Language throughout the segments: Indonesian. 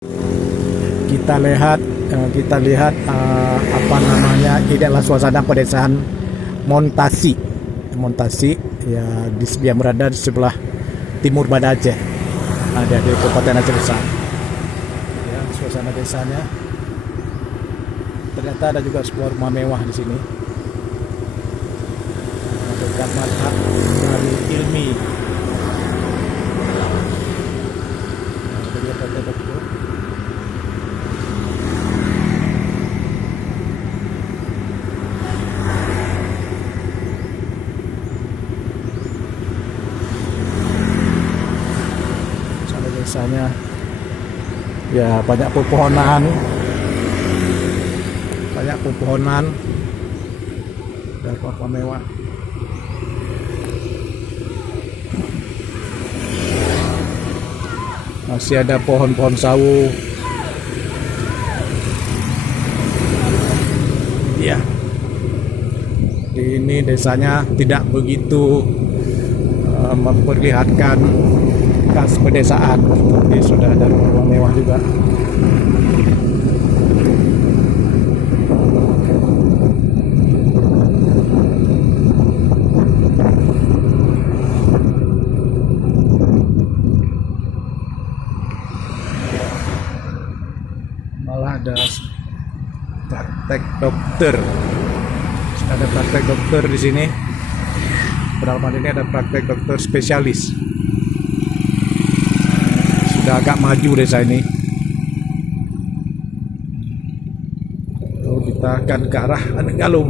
Kita lihat apa namanya, ini adalah suasana pedesaan Montasi. Montasi ya, yang berada di sebelah timur Banda Aceh, ada di Kabupaten Aceh Besar. Ya, suasana desanya. Ternyata ada juga sebuah rumah mewah di sini. Ada Madhab Darul Ilmi. Nah, ada dokter. Desanya ya banyak pepohonan dan rumah mewah. Masih ada pohon-pohon sawu. Ya, ini desanya tidak begitu memperlihatkan khas pedesaan. Ini sudah ada rumah mewah juga. Malah ada praktek dokter. Ada praktek dokter di sini. Dalam ini ada praktek dokter spesialis. Sudah agak maju desa ini. Kita akan ke arah Anegalung.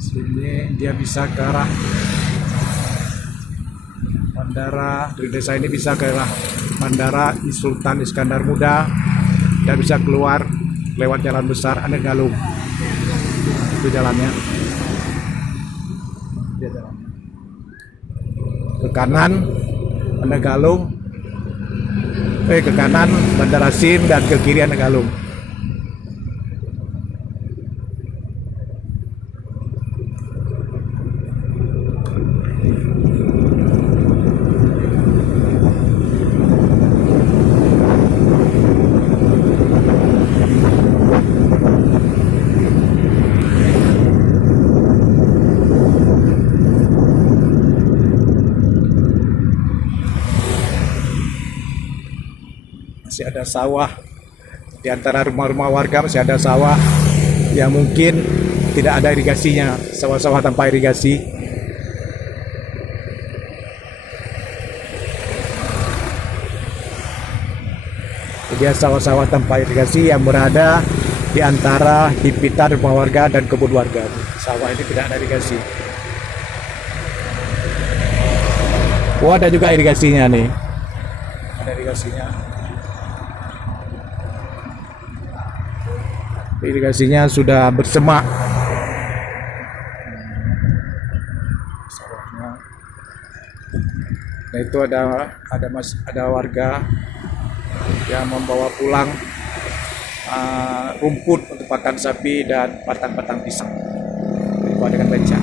Sini dia bisa ke arah bandara. Dari desa ini bisa ke arah bandara Sultan Iskandar Muda dan bisa keluar lewat jalan besar Anegalung. Itu jalannya. Dia jalan. Ke kanan Anegalung, ke kanan Bandara Sim dan ke kiri Anegalung. Masih ada sawah di antara rumah-rumah warga, masih ada sawah yang mungkin tidak ada irigasinya, sawah-sawah tanpa irigasi. Jadi sawah-sawah tanpa irigasi yang berada di antara himpitan rumah warga dan kebun warga. Sawah ini tidak ada irigasi. Oh, ada juga irigasinya nih. Ada irigasinya. Irigasinya sudah bersemak. Sawahnya. Nah, itu ada warga yang membawa pulang rumput untuk pakan sapi dan batang-batang pisang. Dibawa dengan beca.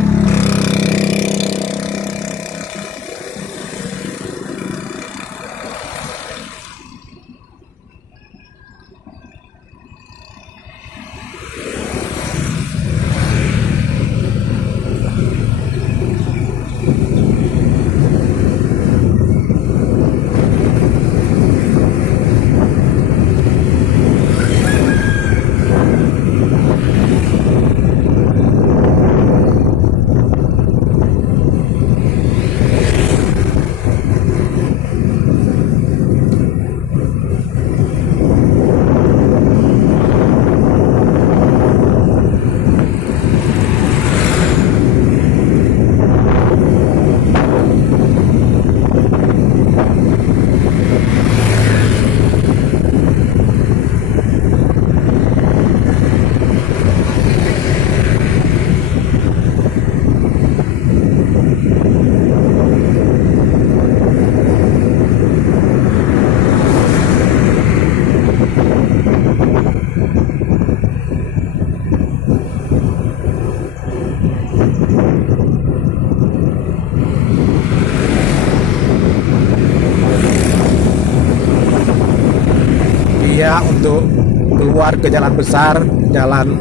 dia untuk keluar ke jalan besar, jalan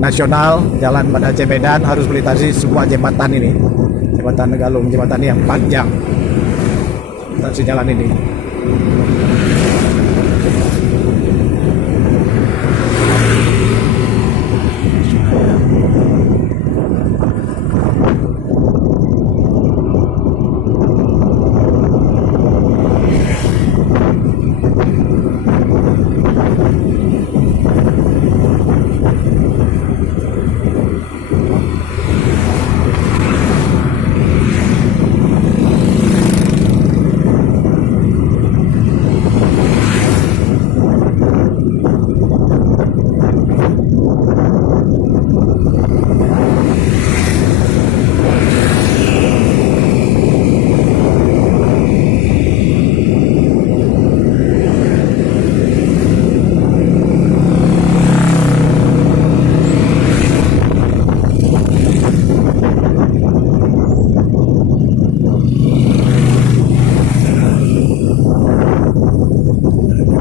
nasional, jalan Banda Aceh Medan harus melintasi sebuah jembatan ini, jembatan Galung, jembatan yang panjang, melintasi jalan ini.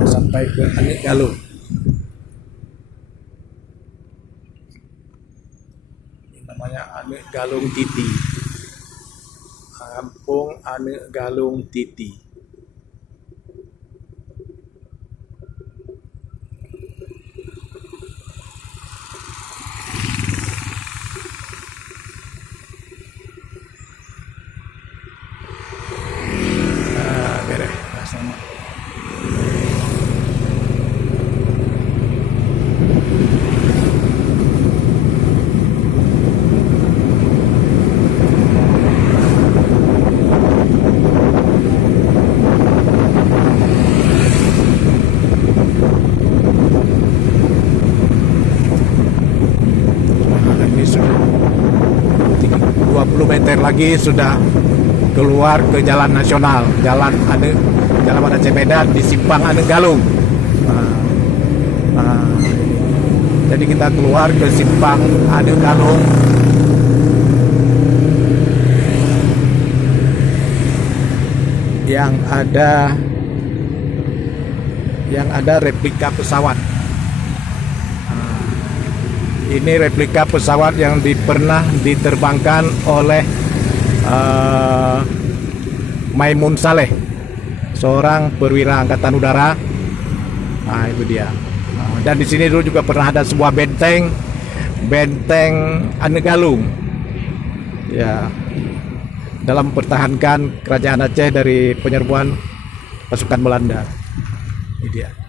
Sampai ke Anik Galung. Ini namanya Anik Galung Titi. Kampung Anik Galung Titi. Beres. Sama. Ini sudah 20 meter lagi sudah keluar ke jalan nasional, jalan Banda Aceh Medan di simpang Anik Galung. Jadi kita keluar ke simpang Anik Galung. Yang ada replika pesawat. Ini replika pesawat yang pernah diterbangkan oleh Maimun Saleh, seorang perwira angkatan udara. Nah, itu dia. Dan di sini dulu juga pernah ada sebuah benteng Anik Galung. Ya, dalam mempertahankan kerajaan Aceh dari penyerbuan pasukan Belanda. Ini dia.